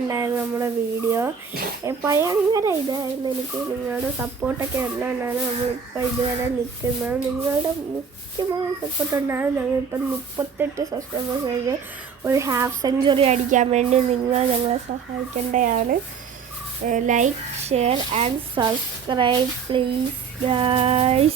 ഉണ്ടായിരുന്നു നമ്മുടെ വീഡിയോ. ഭയങ്കര ഇതായിരുന്നു. എനിക്ക് നിങ്ങളുടെ സപ്പോർട്ടൊക്കെ ഉള്ളതുകൊണ്ടാണ് നമ്മളിപ്പോൾ ഇതുവരെ നിൽക്കുന്നത്. നിങ്ങളുടെ മുഖ്യമായ സപ്പോർട്ട് ഉണ്ടായിരുന്നു. ഞങ്ങളിപ്പം 38 സബ്സ്ക്രൈബേഴ്സ് ഒരു ഹാഫ് സെഞ്ച്വറി അടിക്കാൻ വേണ്ടി നിങ്ങൾ ഞങ്ങളെ സഹായിക്കേണ്ടതാണ്. Like, share and subscribe please guys.